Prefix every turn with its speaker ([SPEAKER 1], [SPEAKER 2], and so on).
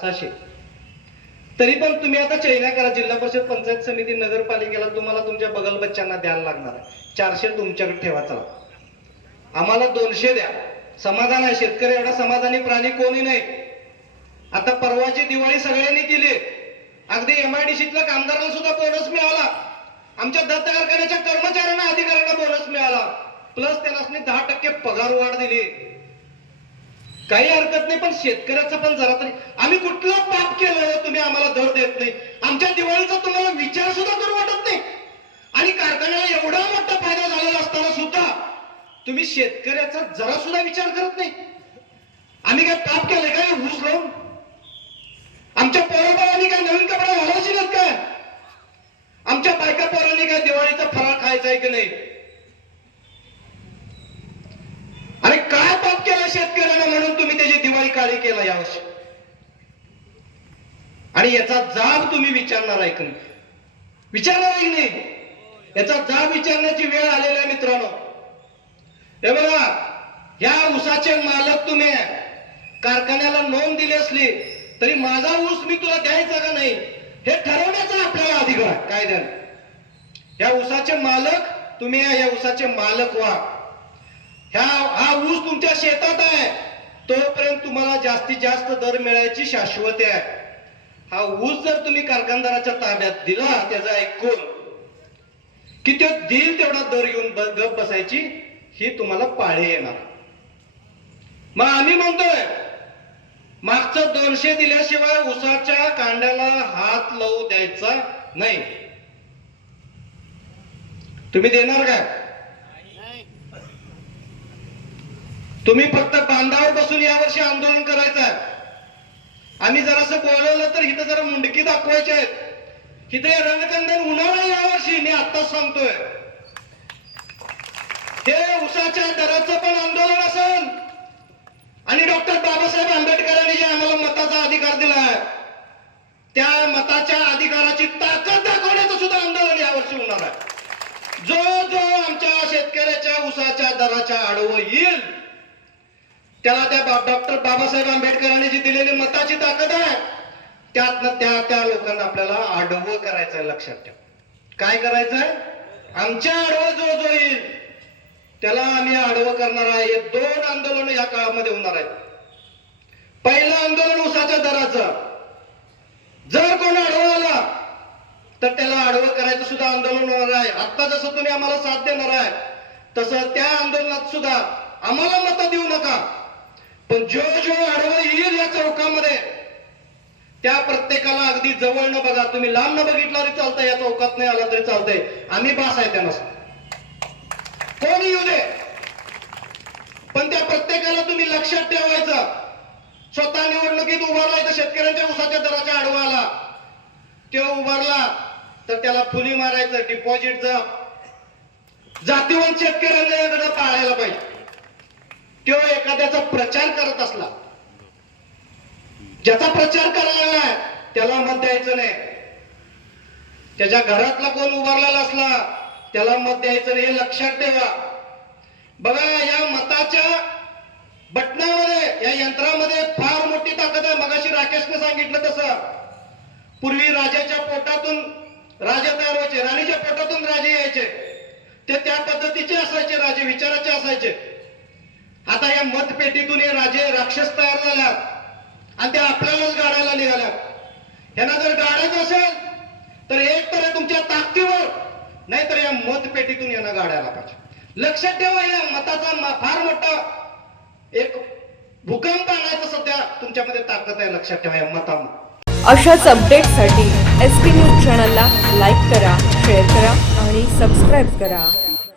[SPEAKER 1] सहाशे. तरी पण तुम्ही आता चैना करा जिल्हा परिषद पंचायत समिती नगरपालिकेला तुम्हाला तुमच्या बगल बच्चांना द्यायला लागणार आहे. चारशे तुमच्याकडे ठेवा चला. आम्हाला दोनशे द्या. समाधान आहे शेतकरी एवढा समाधानी प्राणी कोणी नाही. आता परवाची दिवाळी सगळ्यांनी केली. अगदी एमआयडीसीतल्या कामगारांना सुद्धा बोनस मिळाला. आमच्या दत्त कारखान्याच्या कर्मचाऱ्यांना अधिकाऱ्यांना बोनस मिळाला. प्लस त्यांना दहा टक्के पगार वाढ दिली. काही हरकत नाही पण शेतकऱ्याचं पण जरा तरी आम्ही कुठलं पाप केलं हो, तुम्ही आम्हाला दर देत नाही. आमच्या दिवाळीचा तुम्हाला विचार सुद्धा करू वाटत नाही. आणि कारखान्याला एवढा मोठा फायदा झालेला असताना सुद्धा तुम्ही शेतकऱ्याचा जरा सुद्धा विचार करत नाही. आम्ही काय पाप केलंय काय ऊस लावून आमच्या पोराबाळांनी काय नवीन कपडे घालायचे नाहीत काय आमच्या बायका पोरांनी काय दिवाळीचा फराळ खायचा आहे की नाही आणि काय पाप केला शेतकऱ्याला म्हणून तुम्ही त्याची दिवाळी काळी केला यावर्षी आणि याचा जाब तुम्ही विचारणार आहे का नाही? विचारणार आहे नाही? याचा जाब विचारण्याची वेळ आलेली आहे मित्रांनो. हे बघा या ऊसाचे मालक तुम्ही कारखान्याला नोंद दिली असली तरी माझा ऊस मी तुला द्यायचा का नाही? हे ठरवण्याचा आपल्याला अधिकार आहे. कायद्याने या ऊसाचे मालक तुम्ही या ऊसाचे मालक व्हा. ह्या हा ऊस तुमच्या शेतात आहे. तोपर्यंत तुम्हाला जास्तीत जास्त दर मिळायची शाश्वती आहे. हा ऊस जर तुम्ही कारखानदाराच्या ताब्यात दिला त्याचं ऐकून की तो देईल तेवढा दर घेऊन गप बसायची ही तुम्हाला पाळी येणार. मग आम्ही म्हणतोय मागचं दोनशे दिल्याशिवाय उसाच्या कांड्याला हात लावू द्यायचा नाही. तुम्ही देणार काय? तुम्ही फक्त बांधावर बसून यावर्षी आंदोलन करायचं आम्ही जरासं बोलवलं तर इथं जरा मुंडकी दाखवायचे आहेत. इथे रणकंदन उन्हाळा यावर्षी मी आत्ताच सांगतोय. हे उसाच्या दराचं पण आंदोलन असेल. आणि डॉक्टर बाबासाहेब आंबेडकरांनी जे आम्हाला मताचा अधिकार दिलाय त्या मताच्या अधिकाराची ताकद दाखवण्याचं सुद्धा आंदोलन यावर्षी होणार आहे. जो जो आमच्या शेतकऱ्याच्या उसाच्या दराच्या आडवं येईल त्याला त्या डॉक्टर बाबासाहेब आंबेडकरांनी जी दिलेली मताची ताकद आहे. त्यातनं त्या त्या लोकांना आपल्याला आडवं करायचं लक्षात ठेवा. काय करायचंय? आमच्या आडवं जो जो येईल त्याला आम्ही आडवं करणार आहे. हे दोन आंदोलन या काळामध्ये होणार आहेत. पहिलं आंदोलन उसाच्या दराचं. जर कोण आडवं आला तर त्याला आडवं करायचं सुद्धा आंदोलन होणार आहे. आता जसं तुम्ही आम्हाला साथ देणार आहे तसं त्या आंदोलनात सुद्धा आम्हाला मतं देऊ नका. पण जो जो आडवं येईल या चौकामध्ये. त्या प्रत्येकाला अगदी जवळ न बघा. तुम्ही लांब न बघितला तरी चालतंय या चौकात नाही आला तरी चालतंय. आम्ही बास आहे त्यांना. कोणी येऊ दे? पण त्या प्रत्येकाला तुम्ही लक्षात ठेवायचं. स्वतः निवडणुकीत उभारलाय तर शेतकऱ्यांच्या उसाच्या दराच्या आडवा आला. तो उभारला तर त्याला फुली मारायचं डिपॉझिटचं जातीवंत शेतकऱ्यांना याकडे पाळायला पाहिजे. तो एखाद्याचा प्रचार करत असला ज्याचा प्रचार करायला त्याला मत द्यायचं नाही. त्याच्या घरातला कोण उभारलेला असला त्याला मत द्यायचं नाही. हे लक्षात ठेवा. बघा या मताच्या बटनामध्ये या यंत्रामध्ये फार मोठी ताकद आहे. मगाशी राकेशने सांगितलं तसं. पूर्वी राजाच्या पोटातून राजे तयार व्हायचे. राणीच्या पोटातून राजे यायचे. ते त्या पद्धतीचे असायचे राजे विचाराचे असायचे. आता या मतपेटीतून हे राजे राक्षस तयार झाल्यात. आणि ते आपल्यालाच गाडायला निघाल्यात. यांना जर गाडायचं असेल तर एक तर तुमच्या ताकदीवर नाहीतर या मतपेटीतून यांना गाडायला पाहिजे. लक्षात ठेवा या मताचा फार मोठा एक भूकंप आणायचा सध्या तुमच्यामध्ये ताकद आहे लक्षात ठेवा या मतामध्ये
[SPEAKER 2] अशाच अपडेटसाठी एस पी न्यूज चॅनलला लाईक करा शेअर करा आणि सबस्क्राईब करा.